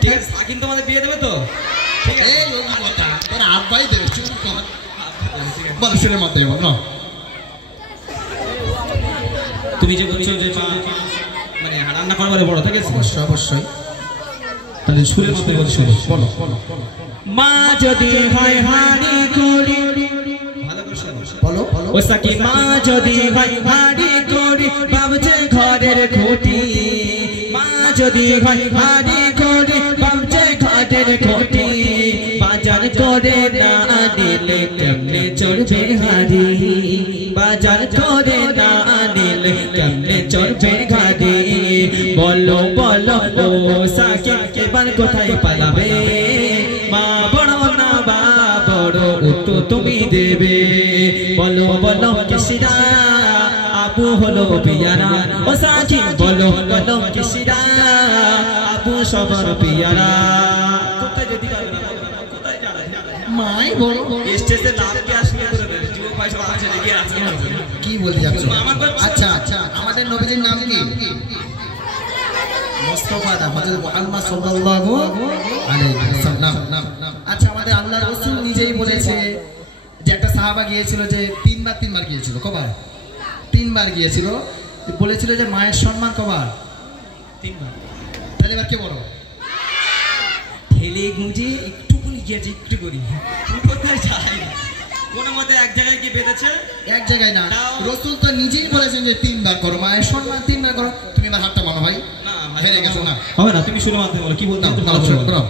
ঠিক আছে সাকিন তোমাদের বিয়ে দেবে তো ঠিক আছে এই ওই কথা তোর আব্বাই দেবে চুপ কর বল শুনে মত দেব না তুমি যে বলছো যে মানে রান্না করবার বড় ঠিক আছে অবশ্যই অবশ্যই তাহলে সুরের মতো বলছো বলো মা যদি হয় হাড়ি করি ভালো করে শোনো বলো ও সাকি মা যদি হয় হাড়ি করি বাবজে ঘরের খুঁটি মা যদি হয় হাড়ি করি বাবজে ঘরের খুঁটি বাজার করে না দিলে কেমনে চড়বে হাড়ি বাজার করে না দিলে কেমনে চড়বে গাড়ি বলো বলো ও সাকি এবার কোথায় পালাবে মা বড় না বা বড় উত্তর তুমি দেবে বলো বলো কিসিরা আপু হলো পিয়ারা ও সাকি বলো বলো কিসিরা আপু সবার পিয়ারা কোথায় যদি পারবে না কোথায় যাবে মাই বড় স্টেজে নাম কি আসলে করে দেবে যুব পয়সা আছে দেখি আজকে কি বলতে যাচ্ছ আচ্ছা আচ্ছা আমাদের নবীর নাম কি মুস্তাফা হযরত মুহাম্মদ সাল্লাল্লাহু আলাইহি ওয়াসাল্লাম আচ্ছা আমাদের আল্লাহর রাসূল নিজেই বলেছে যে একটা সাহাবা গিয়েছিল যে তিনবার গিয়েছিল কবার তিনবার গিয়েছিল বলেছিল যে মায়ের সম্মান কবার তিনবার তাহলে এবার কে বড় ঠেলে গুঁজে একটু করে গিয়েছে একটু করি কোথায় যাই কোন মতে এক জায়গায় গিয়ে বেঁধেছে এক জায়গায় না রাসূল তো নিজেই বলেছেন যে তিনবার করো মায়ের সম্মান তিনবার করো তুমি আমার হাতটা মানো ভাই না হেরে গেছো না হবে না তুমি শুনে মানতে বলো কি বলতে তুমি ভালো শুনো করো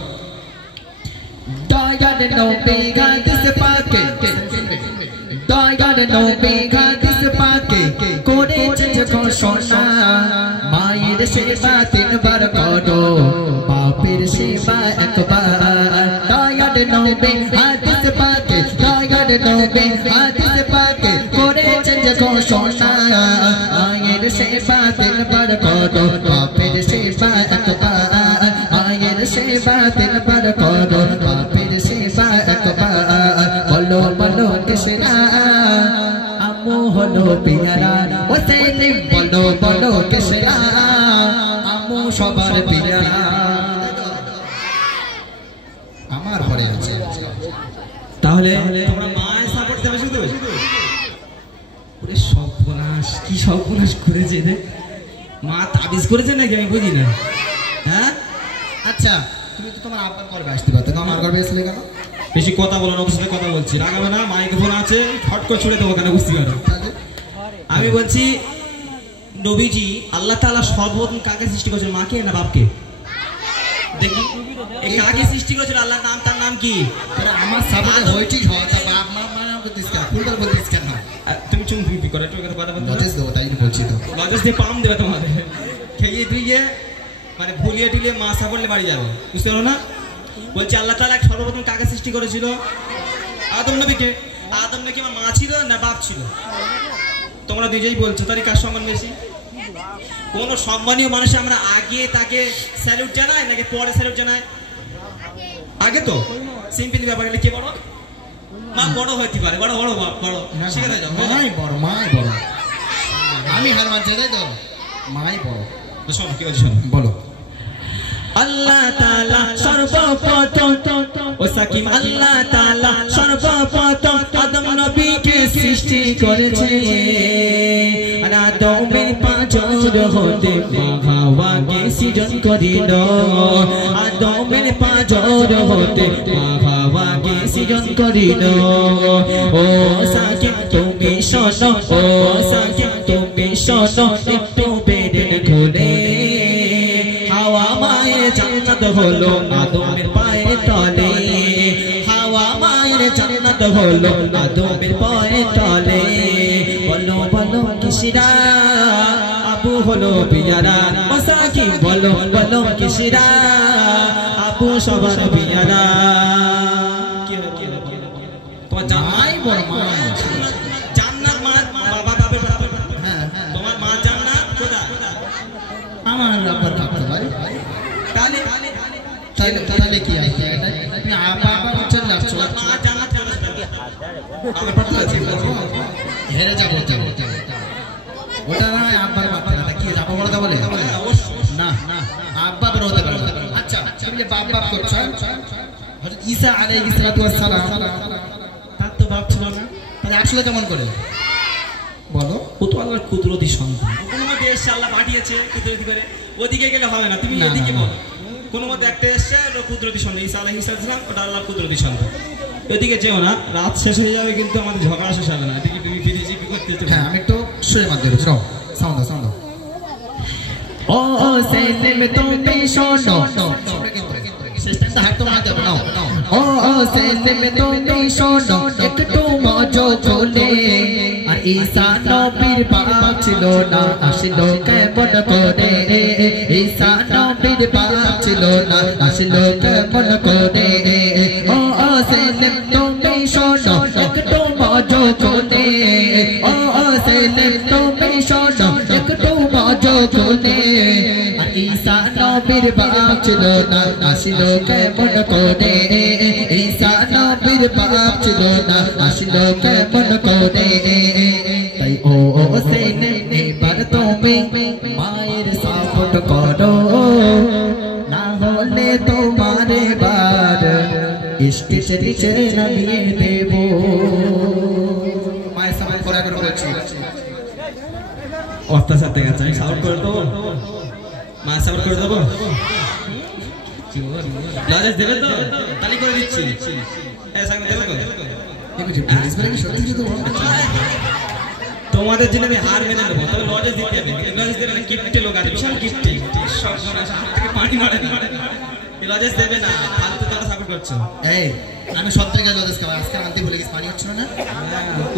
দয়ার নবী গাদিস পাকে দয়ার নবী গাদিস পাকে করেছে ঘোষণা মায়ের সেবা তিনবার করো বাপের সেবা একবার দয়ার নবী গাদিস পাকে দয়ার নবী গাদিস পাকে করেছে ঘোষণা মায়ের সেবা তিনবার করো বাপের সেবা একবার মায়ের সেবা তিনবার করো বাপের সেবা একবার বলো বলো কিসরা আমু হলো পিয়ারা ও সেলিম বলো বলো কিসরা আমু সবার পিয়ারা আমার পরে আছে তাহলে তোমরা মায়ের সাপোর্ট দেবে শুধু ওরে সর্বনাশ কি সর্বনাশ করেছে রে মা তাবিজ করেছে নাকি আমি বুঝি না হ্যাঁ আচ্ছা তুমি তো তোমার আব্বার করবে আসতে পারতো আমার করবে আসলে কেন বেশি কথা বলো না ওর সাথে কথা বলছি রাগাবে না মাইকে ফোন আছে ফট করে ছুড়ে দেবো কেন বুঝতে পারো আমি বলছি নবীজি আল্লাহ তাআলা সর্বপ্রথম কাকে সৃষ্টি করেছিল মাকে না বাপকে দেখি এই কাকে সৃষ্টি করেছিল আল্লাহর নাম তার নাম কি আমার সামনে হইটি হতা বাপ মা মানে বলতিস কেন ফুলবার বলতিস কেন তুমি চুম তুমি করে একটু কথা বলতে নটিস দেবো তাই বলছি তো লজেস দিয়ে পাম দেবে তোমাদের খেয়ে দিয়ে মানে ভুলিয়ে টুলিয়ে মাসা করলে বাড়ি যাবে বুঝতে পারো না বলছি আল্লাহ তাআলা সর্বপ্রথম কাকে সৃষ্টি করেছিল আদম নবীকে আদম নাকি আমার মা ছিল না বাপ ছিল তোমরা দুইজেই বলছো তারই কার সম্মান বেশি কোন সম্মানীয় মানুষ আমরা আগে তাকে স্যালুট জানাই নাকি পরে স্যালুট জানাই আগে তো সিম্পলি ব্যাপার গেলে কে বড় মা বড় হইতে পারে বড় বড় বড় শিখে যাও মাই বড় আমি হার মানছি তাই তো মাই বড় শোনো কি বলছো বলো আল্লাহ তাআলা সর্বপ্রথম ও সাকিম আল্লাহ তাআলা সর্বপ্রথম আদম নবীকে সৃষ্টি করেছে আর আদমের পাঁজর হতে হাওয়াকে সৃজন করিল আদমের পাঁজর হতে হাওয়াকে সৃজন করিল ও সাকিম তুমি শোনো ও সাকিম তুমি শোনো একটু বেড়ে খুলে হাওয়া মায়ের জান্নাত হলো আদমের পায়ের তলে হাওয়া মায়ের জান্নাত হলো আদমের পায়ের তলে বলো বলো কিসিরা আপু হলো পিয়ারা ও সাকি বলো বলো কিসিরা আপু সবার পিয়ারা কি হলো তোমার মাই বড় মা জান্নাত বাবা বাবার হ্যাঁ তোমার মা জান্নাত কোথায় আমার আব্বার কাপড় ভাই তাহলে কি আছে তুমি আব্বা চলে যাচ্ছ মা জান্নাত আমার পাঠা আছে হেরে যাবো ওটা না আব্বার পাঠা কি যাবো বলতে বলে না আব্বা বড় হতে পারে আচ্ছা তুমি যে বাপ বাপ করছো হযরত ঈসা আলাইহিস সালাতু ওয়াস সালাম তার তো বাপ ছিল না, তাহলে আসলে কেমন করে বলো? ও তো আল্লাহর কুদরতি সন্তান, কোনো মতে এসে আল্লাহ পাঠিয়েছে কুদরতি করে, ওদিকে গেলে হবে না, তুমি এদিকে বলো। কোনো মতে একটা এসছে কুদরতি সন্তান ঈসা আলাইহিস সালাম, ওটা আল্লাহর কুদরতি সন্তান। ওদিকে যেও না, রাত শেষ হয়ে যাবে কিন্তু আমাদের ঝগড়া শেষ হবে না। এদিকে তুমি ফিরে জিপি করতে। হ্যাঁ আমি একটু সুরে মাঝে বলছি, নাও সাউন্ড সাউন্ড। ও সেলিম তুমি শোনো, সিস্টেমটা হাত তো মারতে হবে, নাও ও সেলিম তুমি শোনো একটু মজো চলে, আর ঈসা নবীর বাপ ছিল না আসলো কেমন করে, ঈসা নবীর বাপ ছিল না আসলো কেমন করে, ও সেলিম তুমি শোনো একটু মজো চলে, ও সেলিম তুমি শোনো একটু মজো চলে, আর ঈসা নবীর বাপ ছিল না আসলো কেমন করে, ঈসা নবীর বাপ ছিল না আসলো কেমন করে, তাই ও সেলিম এবার তুমি মায়ের সাপোর্ট করো, না হলে তোমার এবার ইশকের নিচে নামিয়ে দেব। মায়ের সাপোর্ট করা করে বলছি, অত্যাচার দেখা যায়, সাপোর্ট করে দেবো, মা সাপোর্ট করে দেবো, লজেস দেবে তো, তালি করে দিচ্ছি। তোমাদের জন্য আমি হার মেনে নেবো, তবে লজেস দিতে হবে। লজেস দেবে না, গিফটে লোক আছে, বিশাল গিফটে, সব থেকে পানি মারে না, লজেস দেবে না, ফালতু তারা সাপোর্ট করছো। এই আমি সব থেকে লজেস খাওয়া, আজকে আনতে ভুলে গেছি, পানি হচ্ছিল না,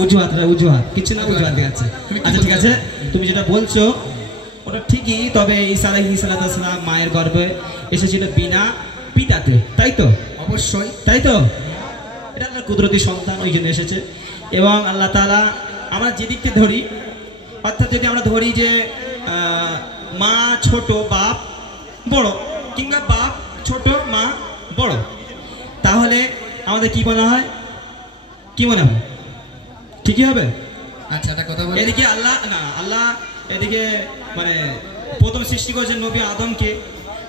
উজুহাত কিছু না, উজুহাত দেখাচ্ছে। আচ্ছা ঠিক আছে, তুমি যেটা বলছো ওটা ঠিকই, তবে ঈসা আলাইহিস সালাম মায়ের গর্ভে এসেছিল বিনা পিতাতে, তাই তো? অবশ্যই তাই তো, এটা আল্লাহর কুদরতি সন্তান, ওই জন্য এসেছে। এবং আল্লাহ তাআলা আমরা যেদিককে ধরি, অর্থাৎ যদি আমরা ধরি যে মা ছোট বাপ বড়, কিংবা বাপ ছোট মা বড়, তাহলে আমাদের কি মনে হয়, কি মনে হয়? ঠিকই হবে। আচ্ছা একটা কথা বলি, এদিকে আল্লাহ এদিকে মানে প্রথম সৃষ্টি করেছেন নবী আদমকে,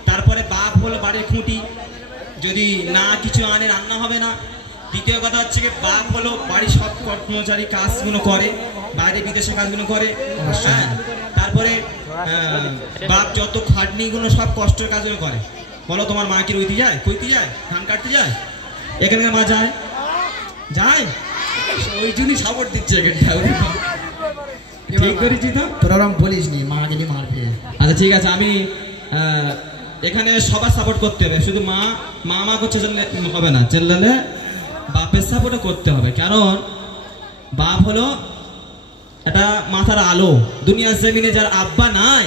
তারপরে বাপ হলো বাড়ির খুঁটি, যদি না কিছু আনে রান্না হবে না। দ্বিতীয় কথা হচ্ছে কি, বাপ হলো বাড়ির সব কর্মচারী কাজগুলো করে, বাইরে বিদেশে কাজগুলো করে, হ্যাঁ। তারপরে বাপ যত খাটনিগুলো সব কষ্টের কাজগুলো করে। বলো তোমার মা কি রইতে যায়, কইতে যায়, ধান কাটতে যায়? এখানে মা যায় যায়, ওই জন্যই সাপোর্ট দিচ্ছে এখানটা। ঠিক করেছি তো, তোরা ওরকম বলিস নি, মা গেলি মারবে। আচ্ছা ঠিক আছে, আমি এখানে সবার সাপোর্ট করতে হবে, শুধু মা করছে হবে না, চেল্লালে বাপের সাপোর্টও করতে হবে। কারণ বাপ হলো একটা মাথার আলো, দুনিয়ার জমিনে যার আব্বা নাই,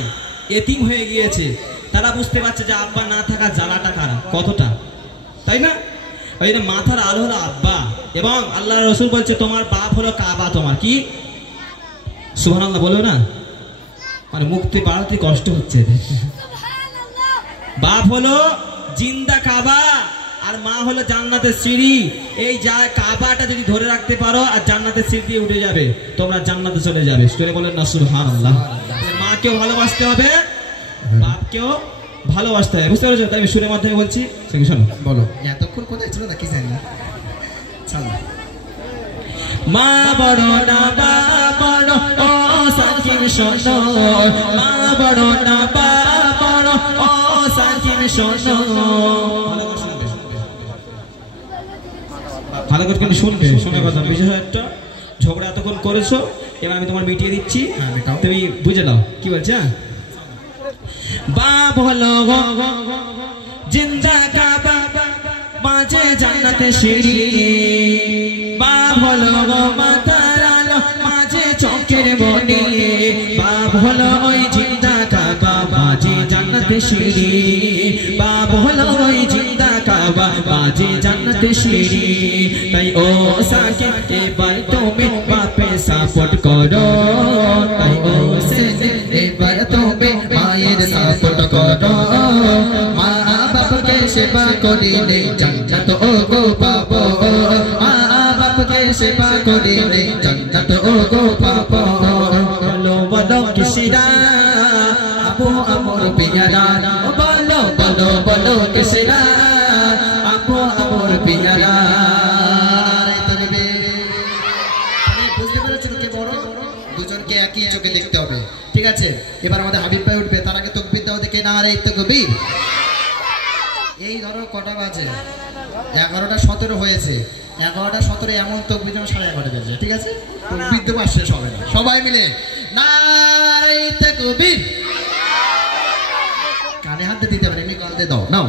এতিম হয়ে গিয়েছে, তারা বুঝতে পারছে যে আব্বা না থাকা জ্বালাটা কারা কতটা, তাই না? ওই জন্য মাথার আলো হলো আব্বা। এবং আল্লাহ রসুল বলছে তোমার বাপ হলো কাবা, তোমার কি সুবহানাল্লাহ বলো না, মানে মুক্তি বাড়াতে কষ্ট হচ্ছে। বাপ হলো জিন্দা কাবা, আর মা হলো জান্নাতের সিঁড়ি। এই যা কাবাটা যদি ধরে রাখতে পারো আর জান্নাতের সিঁড়ি দিয়ে উঠে যাবে, তোমরা জান্নাতে চলে যাবে। স্টোরে বলেন না সুবহানাল্লাহ। মাকেও ভালোবাসতে হবে, বাপকেও ভালোবাসতে হবে, বুঝতে পেরেছো? তাই আমি সুরের মাধ্যমে বলছি, শোনো। বলো এতক্ষণ কোথায় ছিল না কি জানি না। মা বড় না বাপ বড়, ও সাকিব শোনো, মা বড় না বাপ বড়, ও সাকিব শোনো। ভালো করে কিন্তু শুনবে, শুনে কথা। বিশেষ একটা ঝগড়া এতক্ষণ করেছো, এবার আমি তোমার মিটিয়ে দিচ্ছি, তুমি বুঝে নাও কি বলছে। বাপ হলো জিন্দা কাবা, বাঁচে জান্নাতে সিঁড়ি, বাপ হলো মাথার আলো, মাঝে চোখের মনি, বাপ হলো ওই জিন্দা কাবা, বাঁচে জান্নাতে সিঁড়ি, বাপ হলো ওই জিন্দা কাবা, বাঁচে জান্নাতে সিঁড়ি। তাই ও সাকিব এবার তুমি বাপে সাপোর্ট করো, তাই ও এবার তুমি মায়ের সাপোর্ট করো, মা বাপকে সেবা করিলে জান্নাত ও গো পাবো, মা বাপকে সেবা করিলে জান্নাত ও গো পাবো। বলো বলো কিসিরা আবু আমর পিয়ারা, বলো বলো বলো কিসিরা একই চোখে দেখতে হবে, ঠিক আছে? এবার আমাদের হাবিব ভাই উঠবে, তার আগে তাকবীর দাও দেখে না, আরে তাকবীর। এই ধরো কটা বাজে, 11টা 17 হয়েছে, 11টা 17 এমন তাকবীর যেন 11:30 বেজে, ঠিক আছে? তাকবীর দেবো আর শেষ হবে না, সবাই মিলে নারে তাকবীর। কানে হাত দিতে পারে, এমনি গাল দিয়ে দাও, নাও।